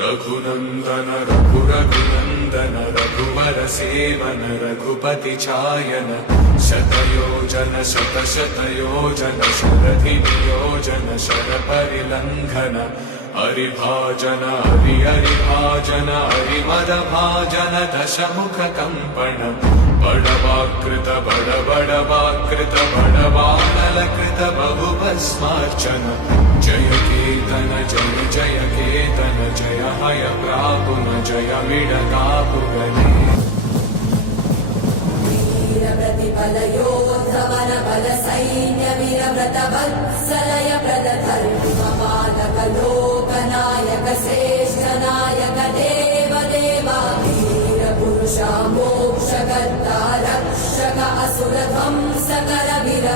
रघुनंदन रघुरघुनंदन रघुवर सेवन रघुपति चायन शतयोजन शतशतयोजन शरधि नियोजन शरपरिलंघन हरिभाजन हरिभाजन हरिमदभाजन दशमुख कंपन बड़वाकृत बड़वाकृत बड़वानलकृत बहुभस्मार्चन जय केतन जय केतन जय हय प्रापुन जय मिडगापुगने वीर प्रतिबल योद्धवन बल सैन्य वीर व्रत वत्सलय प्रदधर्म पालक लोकनायक श्रेष्ठ नायक देव देवा वीर पुरुषा मोक्षकर्ता रक्षक असुर ध्वंसकर वीर